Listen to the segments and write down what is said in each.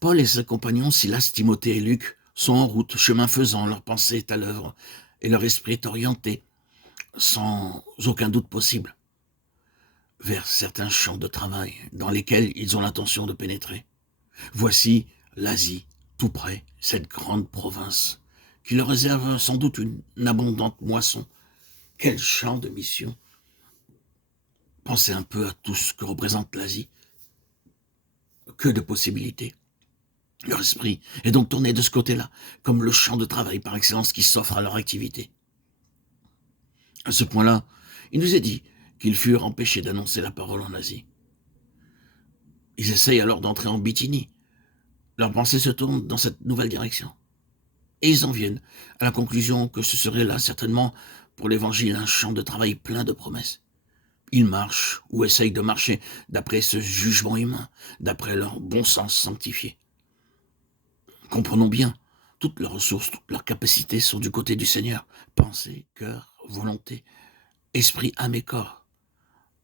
Paul et ses compagnons, Silas, Timothée et Luc, sont en route, chemin faisant, leur pensée est à l'œuvre, et leur esprit est orienté, sans aucun doute possible, vers certains champs de travail dans lesquels ils ont l'intention de pénétrer. Voici l'Asie, tout près, cette grande province, qui leur réserve sans doute une abondante moisson. Quel champ de mission! Pensez un peu à tout ce que représente l'Asie. Que de possibilités. Leur esprit est donc tourné de ce côté-là, comme le champ de travail par excellence qui s'offre à leur activité. À ce point-là, il nous est dit qu'ils furent empêchés d'annoncer la parole en Asie. Ils essayent alors d'entrer en Bithynie. Leurs pensées se tournent dans cette nouvelle direction. Et ils en viennent à la conclusion que ce serait là certainement pour l'Évangile un champ de travail plein de promesses. Ils marchent ou essayent de marcher d'après ce jugement humain, d'après leur bon sens sanctifié. Comprenons bien, toutes leurs ressources, toutes leurs capacités sont du côté du Seigneur. Pensée, cœur, volonté, esprit, âme et corps.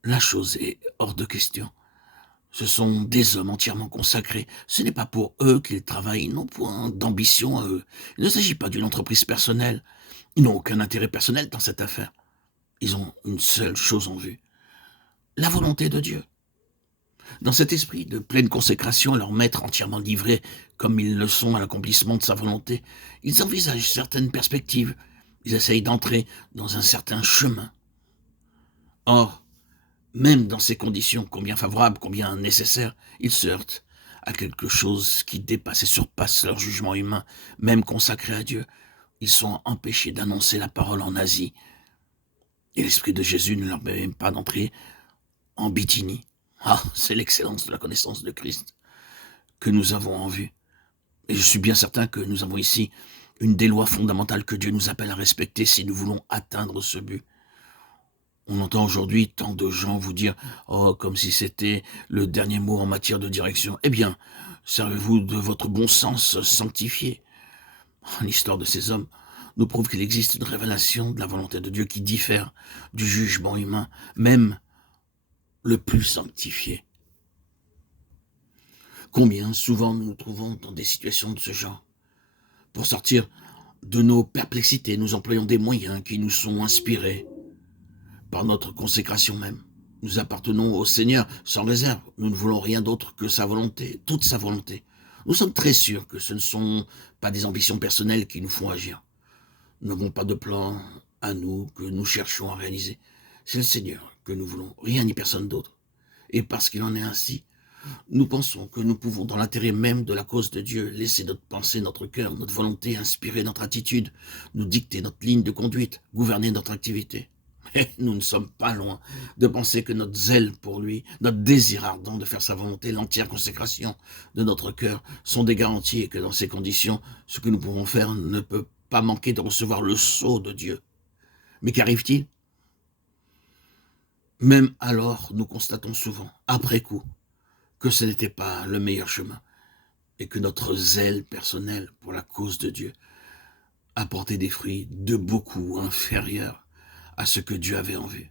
La chose est hors de question. Ce sont des hommes entièrement consacrés. Ce n'est pas pour eux qu'ils travaillent, ils n'ont point d'ambition à eux. Il ne s'agit pas d'une entreprise personnelle. Ils n'ont aucun intérêt personnel dans cette affaire. Ils ont une seule chose en vue, la volonté de Dieu. Dans cet esprit de pleine consécration à leur maître entièrement livrés comme ils le sont à l'accomplissement de sa volonté, ils envisagent certaines perspectives, ils essayent d'entrer dans un certain chemin. Or, même dans ces conditions, combien favorables, combien nécessaires, ils se heurtent à quelque chose qui dépasse et surpasse leur jugement humain, même consacré à Dieu. Ils sont empêchés d'annoncer la parole en Asie, et l'Esprit de Jésus ne leur permet même pas d'entrer en Bithynie. Ah, c'est l'excellence de la connaissance de Christ que nous avons en vue. Et je suis bien certain que nous avons ici une des lois fondamentales que Dieu nous appelle à respecter si nous voulons atteindre ce but. On entend aujourd'hui tant de gens vous dire « Oh, comme si c'était le dernier mot en matière de direction. » Eh bien, servez-vous de votre bon sens sanctifié. L'histoire de ces hommes nous prouve qu'il existe une révélation de la volonté de Dieu qui diffère du jugement humain, même le plus sanctifié. Combien souvent nous nous trouvons dans des situations de ce genre? Pour sortir de nos perplexités, nous employons des moyens qui nous sont inspirés par notre consécration même. Nous appartenons au Seigneur sans réserve. Nous ne voulons rien d'autre que sa volonté, toute sa volonté. Nous sommes très sûrs que ce ne sont pas des ambitions personnelles qui nous font agir. Nous n'avons pas de plan à nous que nous cherchons à réaliser. C'est le Seigneur que nous voulons, rien ni personne d'autre. Et parce qu'il en est ainsi, nous pensons que nous pouvons, dans l'intérêt même de la cause de Dieu, laisser notre pensée, notre cœur, notre volonté inspirer notre attitude, nous dicter notre ligne de conduite, gouverner notre activité. Mais nous ne sommes pas loin de penser que notre zèle pour lui, notre désir ardent de faire sa volonté, l'entière consécration de notre cœur sont des garanties et que dans ces conditions, ce que nous pouvons faire ne peut pas manquer de recevoir le sceau de Dieu. Mais qu'arrive-t-il? Même alors, nous constatons souvent, après coup, que ce n'était pas le meilleur chemin et que notre zèle personnel pour la cause de Dieu a porté des fruits de beaucoup inférieurs à ce que Dieu avait en vue.